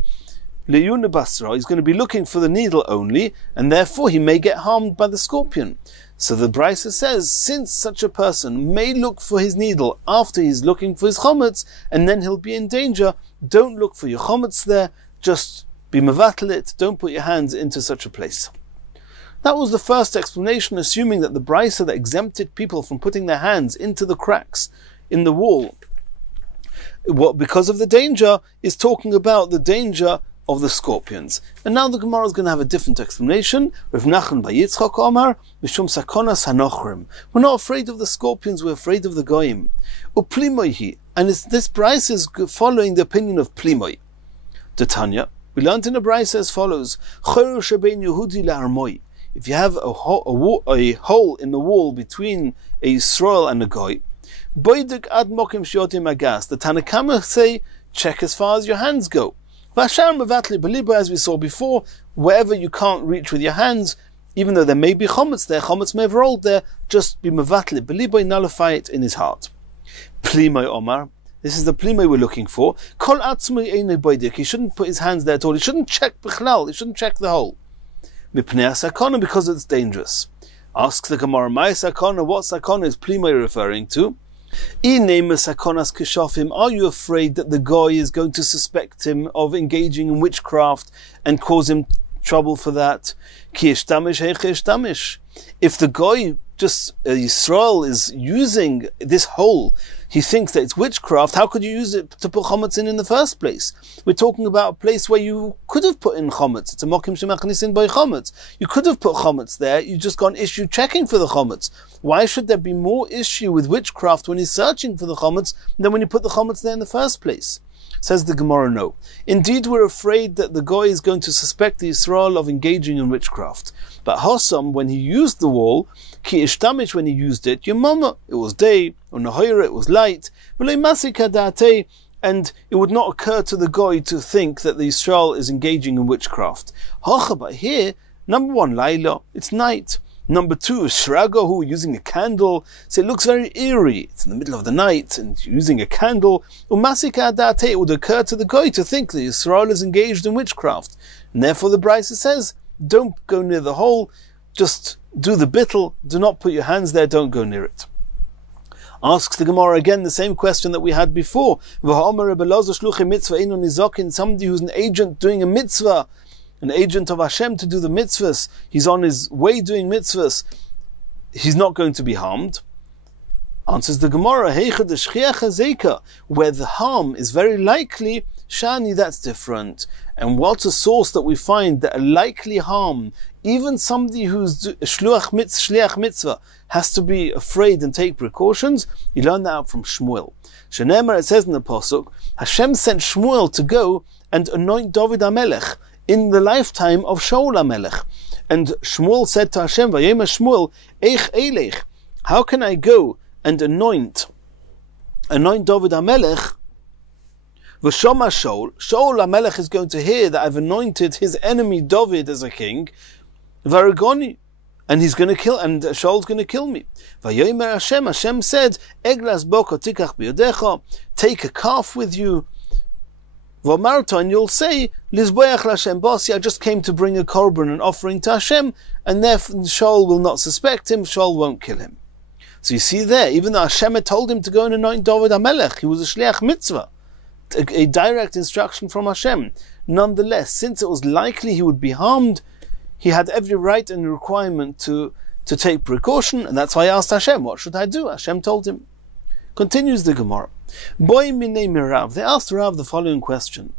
Leyuna basra, he's going to be looking for the needle only, and therefore he may get harmed by the scorpion. So the brisa says, since such a person may look for his needle after he's looking for his chometz, and then he'll be in danger, don't look for your chometz there, just be mevatel it, don't put your hands into such a place. That was the first explanation, assuming that the brisa that exempted people from putting their hands into the cracks in the wall, because of the danger, is talking about the danger of the scorpions. And now the Gemara is going to have a different explanation. Rav Nachman by Yitzchok Omar, Mishum Sakonas Hanochrim. We're not afraid of the scorpions, we're afraid of the goyim. Uplimoihi, and this brisa is following the opinion of Plimoy. The Tanya, we learned in the brisa as follows: if you have a hole in the wall between a Yisrael and a goy, the Tanakama say, check as far as your hands go. As we saw before, wherever you can't reach with your hands, even though there may be chometz there, chometz may have rolled there, just be mevatli, beliboy, nullify it in his heart. Plimay Omar, this is the plimay we're looking for. Kol atzmei einay boidik, he shouldn't put his hands there at all, he shouldn't check bichlal, he shouldn't check the hole. Mipnei sakona, because it's dangerous. Asks the Gemara, my sakona, what sakona is plimay referring to? Are you afraid that the guy is going to suspect him of engaging in witchcraft and cause him trouble for that? If the guy, just Yisrael, is using this hole, he thinks that it's witchcraft, how could you use it to put chometz in the first place? We're talking about a place where you could have put in chometz. It's a mokim shemachnisin by chometz. You could have put chometz there, you just got an issue checking for the chometz. Why should there be more issue with witchcraft when he's searching for the chometz than when you put the chometz there in the first place? Says the Gemara, no. Indeed, we're afraid that the guy is going to suspect the Yisrael of engaging in witchcraft. But Hossam, when he used the wall, ki ishtamish, when he used it, Yemama, it was day, or Nahira, it was light, and it would not occur to the guy to think that the Yisrael is engaging in witchcraft. Hocha, but here, number one, Laila, it's night. Number two is Shragohu, using a candle. So it looks very eerie. It's in the middle of the night and using a candle. Umasika date, it would occur to the guy to think that Yisrael is engaged in witchcraft. And therefore the brisa says, don't go near the hole, just do the bittel, do not put your hands there, don't go near it. Asks the Gemara again the same question that we had before. Somebody who's an agent doing a mitzvah, an agent of Hashem to do the mitzvahs, he's on his way doing mitzvahs, he's not going to be harmed. Answers the Gemara, where the harm is very likely, Shani, that's different. And what's a source that we find that a likely harm, even somebody who's shliach mitzvah, has to be afraid and take precautions? You learn that out from Shmuel. Shenemar, it says in the Pasuk, Hashem sent Shmuel to go and anoint David HaMelech in the lifetime of Shaul HaMelech. And Shmuel said to Hashem, Vayema Shmuel, Eich Eilech, how can I go and anoint David HaMelech? V'shoma Shaul HaMelech is going to hear that I've anointed his enemy David as a king, Varagoni, and he's going to kill, and Shaul's going to kill me. Vayomer Hashem said, Eglas boko tikach biyodecha, take a calf with you. V'amarta, and you'll say, Lizboyach l'Hashem basi, I just came to bring a korban, an offering to Hashem, and therefore Shaul will not suspect him, Shaul won't kill him. So you see there, even though Hashem had told him to go and anoint David HaMelech, he was a shliach mitzvah, a direct instruction from Hashem. Nonetheless, since it was likely he would be harmed, he had every right and requirement to take precaution, and that's why he asked Hashem, what should I do? Hashem told him. Continues the Gemara. Boy minei mirav. They asked Rav the following question.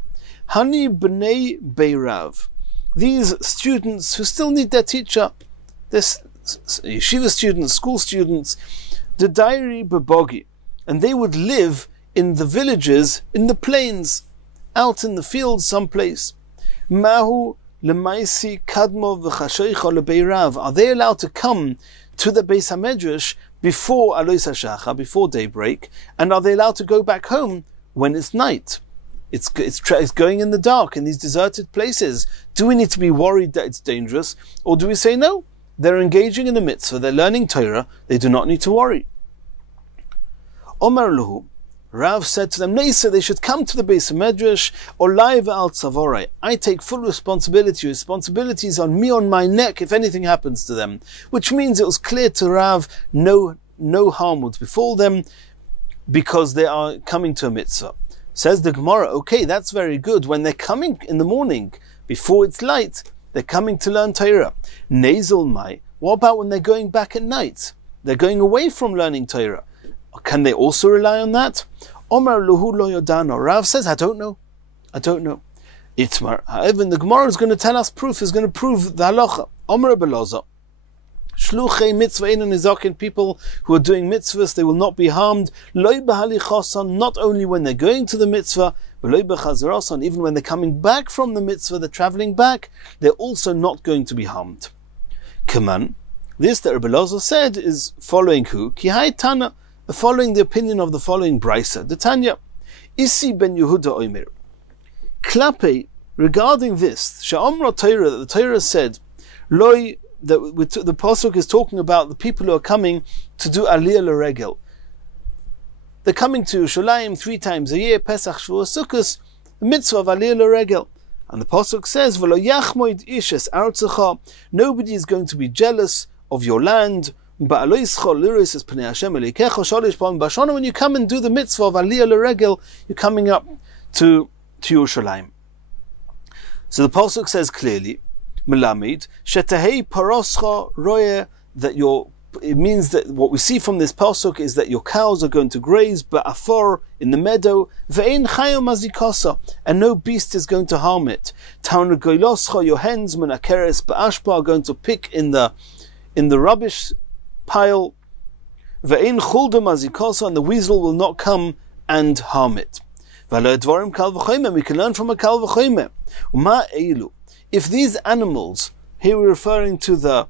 Hani b'nei beirav. These students who still need their teacher, this yeshiva students, school students, the diary bebogi, and they would live in the villages, in the plains, out in the fields someplace. Mahu lemaisi kadmo v'chasheicha lebeirav. Are they allowed to come to the Beis HaMedrash before Alois HaShacha, before daybreak, and are they allowed to go back home when it's night? It's going in the dark in these deserted places. Do we need to be worried that it's dangerous, or do we say no? They're engaging in the mitzvah, they're learning Torah, they do not need to worry. Omar Luhu, Rav said to them, Neisa, they should come to the Beis HaMedrash, Olai ve'al tzavorai. I take full responsibility. Responsibility is on me, on my neck, if anything happens to them. Which means it was clear to Rav, no harm would befall them, because they are coming to a mitzvah. Says the Gemara, okay, that's very good. When they're coming in the morning, before it's light, they're coming to learn Torah. Nezel mai. What about when they're going back at night? They're going away from learning Torah. Can they also rely on that? Omar luhu lo yodano. Rav says, I don't know. Itmar. However, the Gemara is going to tell us proof, is going to prove the halacha. Omar beloza. Shluchei mitzvah inu nizakin, people who are doing mitzvahs, they will not be harmed. Loi b'halichasan, not only when they're going to the mitzvah, but loi b'chazarasan, even when they're coming back from the mitzvah, they're traveling back, they're also not going to be harmed. Kaman. This that Rabbi Loza said is following who? Ki hai Tana, following the opinion of the following brisa. The Tanya, Isi ben Yehuda Omer. Klape, regarding this, Sha'omra Torah, that the Torah said, Loi, that the pasuk is talking about the people who are coming to do Aliyah L'Regel. They're coming to Yerushalayim 3 times a year, Pesach, Shavuos, Sukkos, the mitzvah of Aliyah L'Regel. And the pasuk says, V'lo yachmoid ishes artzecha, nobody is going to be jealous of your land. When you come and do the mitzvah of Aliyah L'Regel, you're coming up to Yerushalayim. So the pasuk says clearly, Melamid, Shetahei paroscha roye, that it means that what we see from this pasuk is that your cows are going to graze ba'afor, in the meadow, ve'ein chayo mazikosa, and no beast is going to harm it. Taurnagoyloscha, your hens menakeres ba'ashpa, are going to pick in the rubbish pile. Ve'ein chulda mazikosa, and the weasel will not come and harm it. V'alo dvarim kal v'choyme, we can learn from a kal v'choyme. Uma eilu. If these animals, here we're referring to the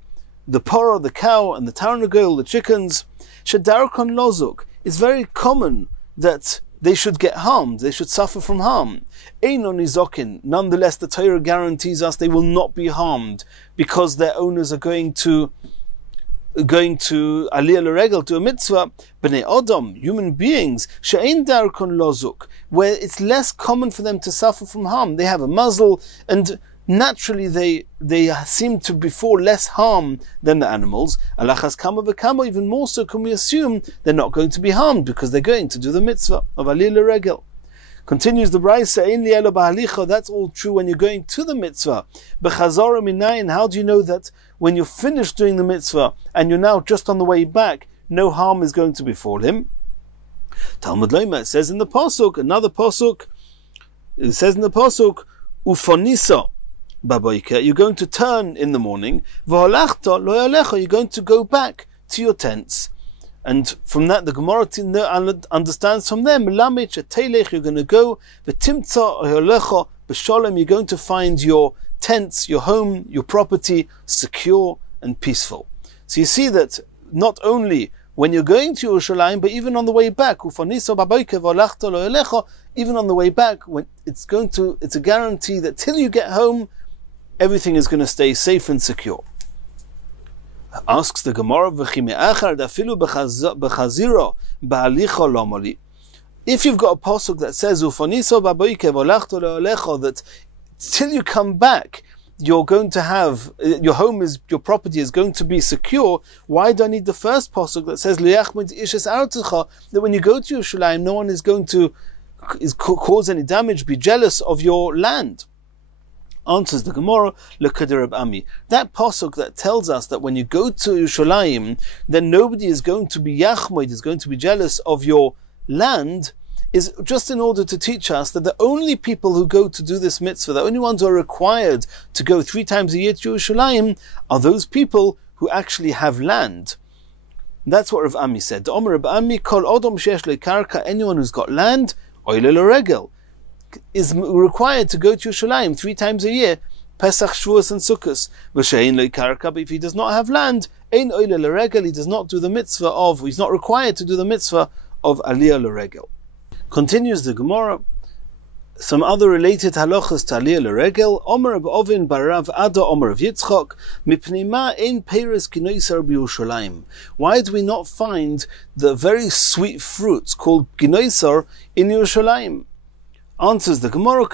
poro, the cow, and the tarnagol, the chickens, shadarkon lozuk, it's very common that they should get harmed, they should suffer from harm. Einon izokin, nonetheless the Torah guarantees us they will not be harmed, because their owners are going to Aliyah L'Regel, to a mitzvah. Bnei Adam, human beings, she'ein darkon lozuk, where it's less common for them to suffer from harm. They have a muzzle, and naturally they seem to befall less harm than the animals. Alachas kama v'kama, even more so can we assume they're not going to be harmed, because they're going to do the mitzvah of Aliyah L'Regel. Continues the brayso, ein li elo b'halicha, that's all true when you're going to the mitzvah. B'chazara minayin, how do you know that when you're finished doing the mitzvah and you're now just on the way back, no harm is going to befall him. Talmud Lema, it says in the pasuk, another pasuk, it says in the pasuk, Ufonisa baboika, you're going to turn in the morning, v'holachta lo yalecha, you're going to go back to your tents. And from that, the Gemara understands from there, Melamich telech, you're going to go, v'timtza yalecha b'shalom, you're going to find your tents, your home, your property secure and peaceful. So you see that not only when you're going to Yerushalayim, but even on the way back, even on the way back, when it's a guarantee that till you get home, everything is going to stay safe and secure. Asks the Gemara, if you've got a pasuk that says, that till you come back, you're going to have, your property is going to be secure, why do I need the first pasuk that says, that when you go to Yerushalayim, no one is going to cause any damage, be jealous of your land? Answers the Gemara, Rabbi. That pasuk that tells us that when you go to Yerushalayim, then nobody is going to be yachmoid, is going to be jealous of your land, is just in order to teach us that the only people who go to do this mitzvah, the only ones who are required to go 3 times a year to Yerushalayim, are those people who actually have land. That's what Rav Ami said. Anyone who's got land, is required to go to Yerushalayim 3 times a year, Pesach, Shavuos, and Sukkos. But if he does not have land, he does not do the mitzvah of, he's not required to do the mitzvah of Aliyah L'Regel. Continues the Gemara, some other related halachas to Aliyah L'Regel. Omer Ovin Barav Ada Omer of Yitzchok, Mipnei ma ein peres ginoisar b'Yerushalayim. Why do we not find the very sweet fruits called ginoisar in Yerushalayim? Answers the Gemara, in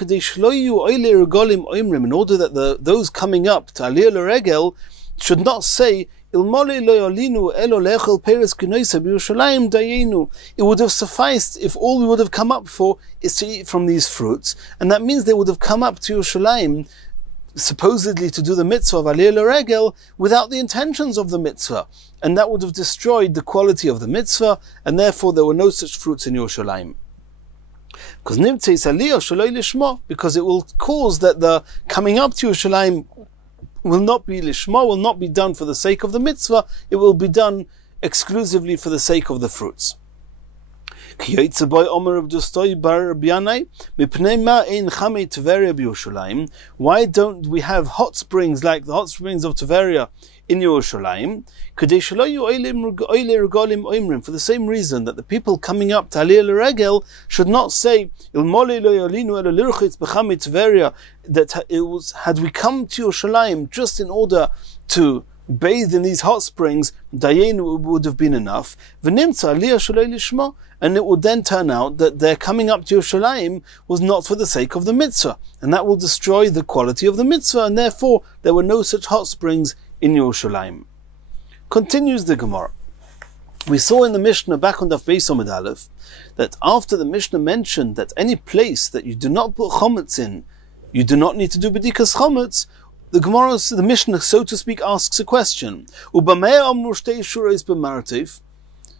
order that those coming up to Aliyah L'Regel should not say, it would have sufficed if all we would have come up for is to eat from these fruits, and that means they would have come up to Yerushalayim supposedly to do the mitzvah of Aliyah L'Regel without the intentions of the mitzvah, and that would have destroyed the quality of the mitzvah, and therefore there were no such fruits in Yerushalayim. Because it will cause that the coming up to Yerushalayim will not be lishma, will not be done for the sake of the mitzvah, it will be done exclusively for the sake of the fruits. Why don't we have hot springs like the hot springs of Tveria in Yerushalayim? For the same reason that the people coming up to Aliyah L'Regel should not say, that it was, had we come to Yerushalayim just in order to bathe in these hot springs, dayenu would have been enough. And it would then turn out that their coming up to Yerushalayim was not for the sake of the mitzvah, and that will destroy the quality of the mitzvah, and therefore there were no such hot springs in Yerushalayim. Continues the Gemara. We saw in the Mishnah back on Daf Beis Amud Aleph that after the Mishnah mentioned that any place that you do not put chometz in, you do not need to do bedikas chometz, the Mishnah, so to speak, asks a question.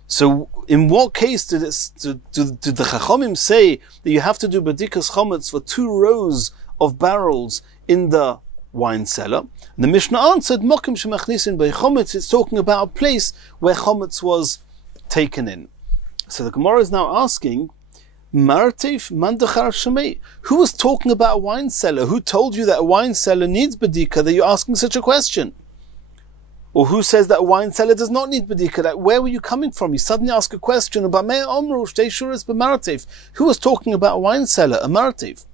So, in what case did the Chachamim say that you have to do bedikas chometz for 2 rows of barrels in the wine cellar? And the Mishnah answered, Mokim shemachnisin by chometz, it's talking about a place where chometz was taken in. So the Gemara is now asking, Martif mandachar shemei, who was talking about a wine cellar? Who told you that a wine cellar needs bedika, that you're asking such a question? Or who says that a wine cellar does not need bedika? Like, where were you coming from? You suddenly ask a question about Me'er Omru Shtei Shuras b'Martiv. Who was talking about a wine cellar, a Martiv?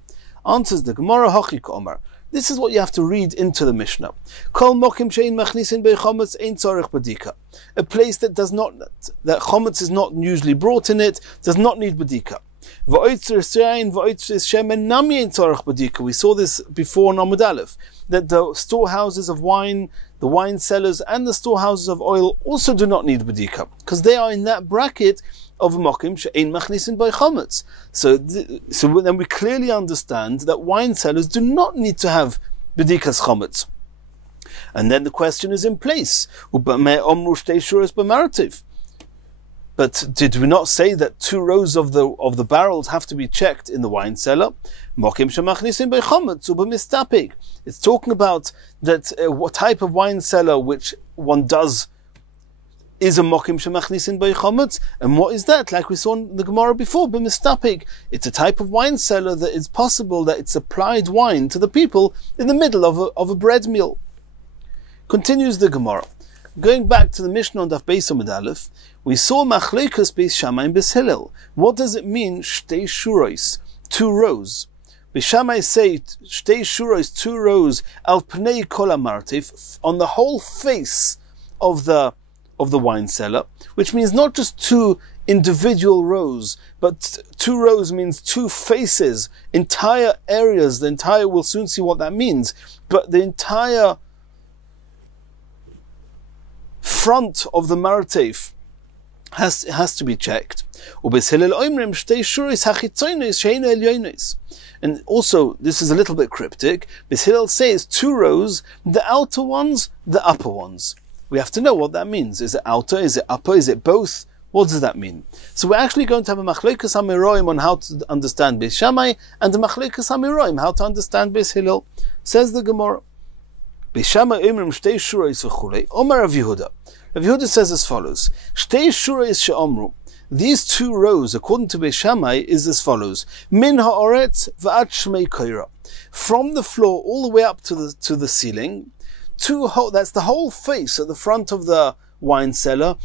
Answers the Gemara, Hachik Omer. This is what you have to read into the Mishnah. Kol mokim shein machnisin beichometz ein tzorich bedika. A place that chometz is not usually brought in it, does not need bedika. We saw this before in Amud Aleph, that the storehouses of wine, the wine cellars, and the storehouses of oil also do not need bedika, because they are in that bracket of mokim she'ein machnisin by chometz. So then we clearly understand that wine cellars do not need to have bedikas chometz. And then the question is in place. But did we not say that 2 rows of the barrels have to be checked in the wine cellar? It's talking about that what type of wine cellar which one does is a mokim shemachnisin bei chometz, and what is that? Like we saw in the Gemara before, b'mistapik. It's a type of wine cellar that it's possible that it's supplied wine to the people in the middle of a bread meal. Continues the Gemara. Going back to the Mishnah on Daf Beis Amud Aleph, we saw machleikus beis Shammai and beis Hillel. What does it mean, shtei shuros, 2 rows? Beis Shammai say, shtei shuros, 2 rows, al pnei kol hamartif, on the whole face of the wine cellar, which means not just 2 individual rows, but 2 rows means 2 faces, entire areas, we'll soon see what that means, but the entire front of the martef has to be checked. And also, this is a little bit cryptic, Beis Hillel says 2 rows, the outer ones, the upper ones. We have to know what that means. Is it outer? Is it upper? Is it both? What does that mean? So we're actually going to have a Masechet Pesachim on how to understand Beis Shammai and a Masechet Pesachim how to understand Beis Hillel. Says the Gemara. Beis Shammai omrim shtei shuros v'chulei. Omar Rav Yehuda. Rav Yehuda says as follows. Shtei shuros she'omru. These 2 rows, according to Beis Shammai, is as follows. Min ha'oretz v'ad shmei koira. From the floor all the way up to the ceiling, that's the whole face at the front of the wine cellar,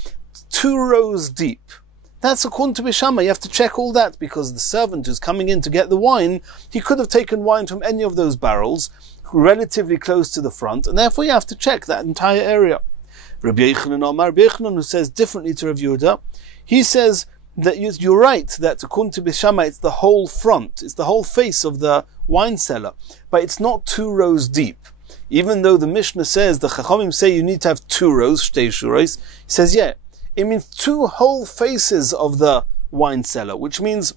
2 rows deep. That's according to Beis Shammai. You have to check all that because the servant who's coming in to get the wine, he could have taken wine from any of those barrels relatively close to the front, and therefore you have to check that entire area. Rabbi Yochanan, who says differently to Rav Yehuda, he says that you're right, that according to Beis Shammai it's the whole front, it's the whole face of the wine cellar, but it's not 2 rows deep. Even though the Mishnah says, the Chachamim say you need to have 2 rows, shtei shuros, he says, yeah, it means 2 whole faces of the wine cellar, which means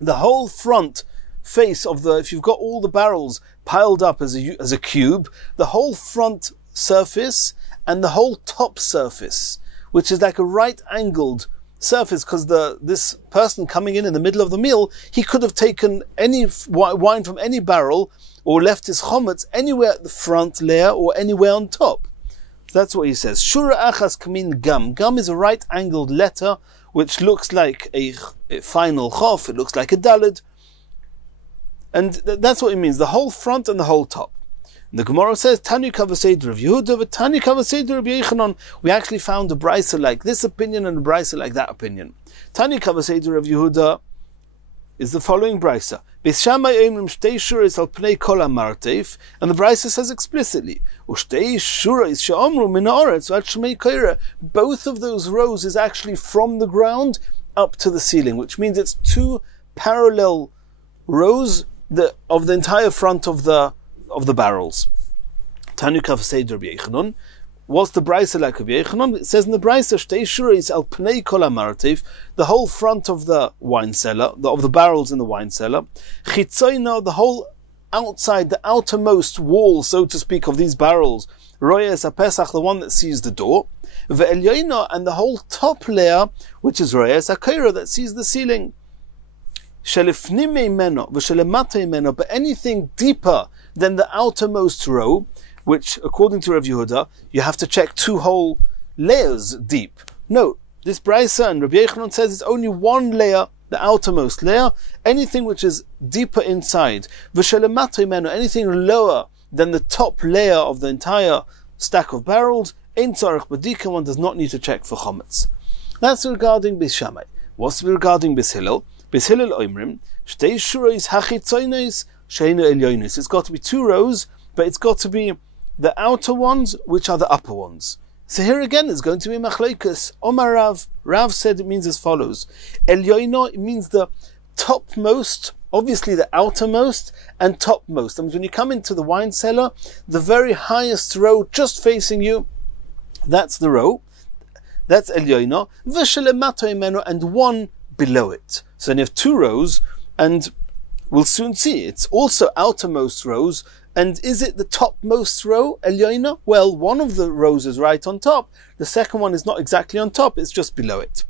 the whole front face of if you've got all the barrels piled up as a cube, the whole front surface and the whole top surface, which is like a right-angled surface, because this person coming in the middle of the meal, he could have taken any wine from any barrel or left his chometz anywhere at the front layer or anywhere on top. So that's what he says. Shura achas kamin gam. Gam is a right-angled letter which looks like a final chof, it looks like a dalid. And that's what it means, the whole front and the whole top. And the Gemara says, Tanu kavased Rav Yehuda, but Tanu kavased Rabbi Yochanan. We actually found a brisa like this opinion and a brisa like that opinion. Tanu kavased Rav Yehuda is the following brisa. Beis Shammai omrim shtei shuros al pnei kol hamartef, and the brisa says explicitly, Ushtei shuros she'omru min ha'oretz v'ad shmei koira. Both of those rows is actually from the ground up to the ceiling, which means it's 2 parallel rows of the entire front of the barrels. Tanu kavased Rabbi Yochanan. What's the brisa like Rabbi Yochanan? It says in the brisa, shtei shuros al pnei kol hamartef, the whole front of the wine cellar, of the barrels in the wine cellar. Chitzoina, the whole outside, the outermost wall, so to speak, of these barrels. Royes HaPesach, the one that sees the door. Ve'elyoina, and the whole top layer, which is Royes HaKoira, that sees the ceiling. Shelifnimei meno v'shelematei meno, but anything deeper than the outermost row, which, according to Rav Yehuda, you have to check 2 whole layers deep. No, this brisa and Rabbi Yochanan says it's only 1 layer, the outermost layer. Anything which is deeper inside, v'shelematei meno, anything lower than the top layer of the entire stack of barrels, ein tzarich badika, one does not need to check for chometz. That's regarding Beis Shammai. What's regarding Beis Hillel? Beis Hillel omrim shtei shuros hachitzonos she'eino elyonos. It's got to be 2 rows, but it's got to be the outer ones, which are the upper ones. So here again is going to be machlokes. Omar Rav. Rav said it means as follows. Elyono, it means the topmost, obviously the outermost and topmost. That means when you come into the wine cellar, the very highest row just facing you, that's the row. That's elyono. V'shelemato imeno, and 1 below it. So then you have 2 rows, and we'll soon see. It's also outermost rows. And is it the topmost row, elyoina? Well, one of the rows is right on top. The second one is not exactly on top, it's just below it.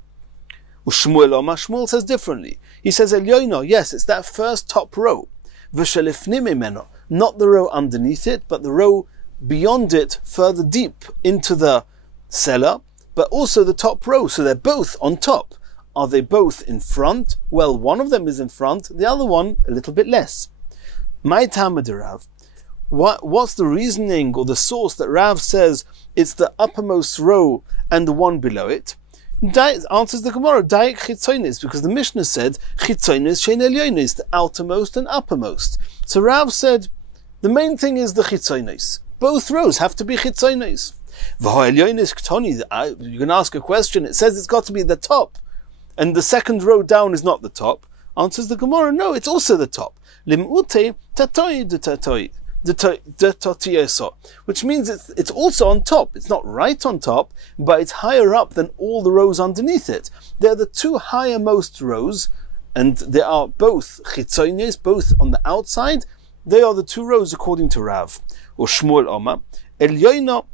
Shmuel says differently. He says Elyoino, yes, it's that first top row. V'shelifnim imeno, not the row underneath it, but the row beyond it, further deep into the cellar, but also the top row, so they're both on top. Are they both in front? Well, one of them is in front, the other one a little bit less. My Talmud Rav, what's the reasoning or the source that Rav says it's the uppermost row and the one below it? Answers the Gemara, Daik Chitzonis, because the Mishnah said Chitzonis Shein Elyonis, the outermost and uppermost. So Rav said the main thing is the Chitzonis. Both rows have to be Chitzonis. You can ask a question. It says it's got to be the top, and the second row down is not the top. Answers the Gemara, no, it's also the top. Limute tatoi de tatoi. Which means it's also on top. It's not right on top, but it's higher up than all the rows underneath it. They're the two highermost rows, and they are both chitzonis, both on the outside. They are the two rows according to Rav. Or Shmuel Oma. Elyoino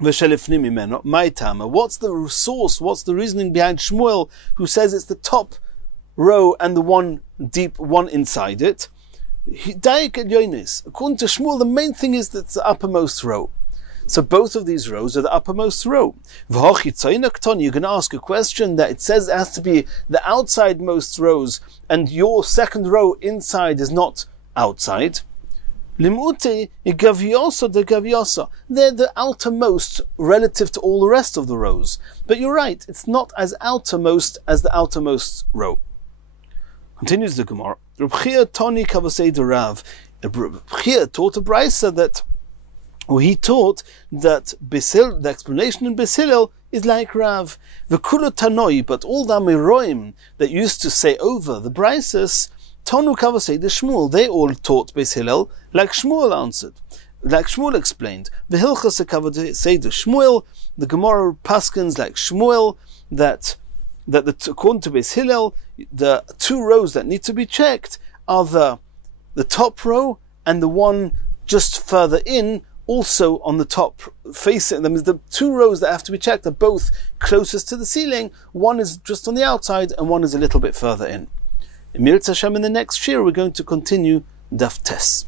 v'shelifnim imeno. My Tama. What's the source? What's the reasoning behind Shmuel, who says it's the top row and the one deep one inside it? According to Shmuel, the main thing is that it's the uppermost row. So both of these rows are the uppermost row. You're going to ask a question that it says it has to be the outsidemost rows, and your second row inside is not outside. They're the outermost relative to all the rest of the rows. But you're right, it's not as outermost as the outermost row. Continues the Gemara. Rabbi Toni Kavasei de Rav. Rabbi taught a brisa that, or he taught that the explanation in Beis Hillel is like Rav. V'kulo tanoi, but all the Amiroim that used to say over the brises, Tonu Kavasei de Shmuel, they all taught Beis Hillel like Shmuel answered. Like Shmuel explained. V'hilchas Kavasei de Shmuel, the Gemara paskins like Shmuel, that according to Beis Hillel, the two rows that need to be checked are the top row and the one just further in, also on the top facing them. The two rows that have to be checked are both closest to the ceiling. One is just on the outside and one is a little bit further in. In Mir Hashem, in the next shiur, we're going to continue Daf Tes.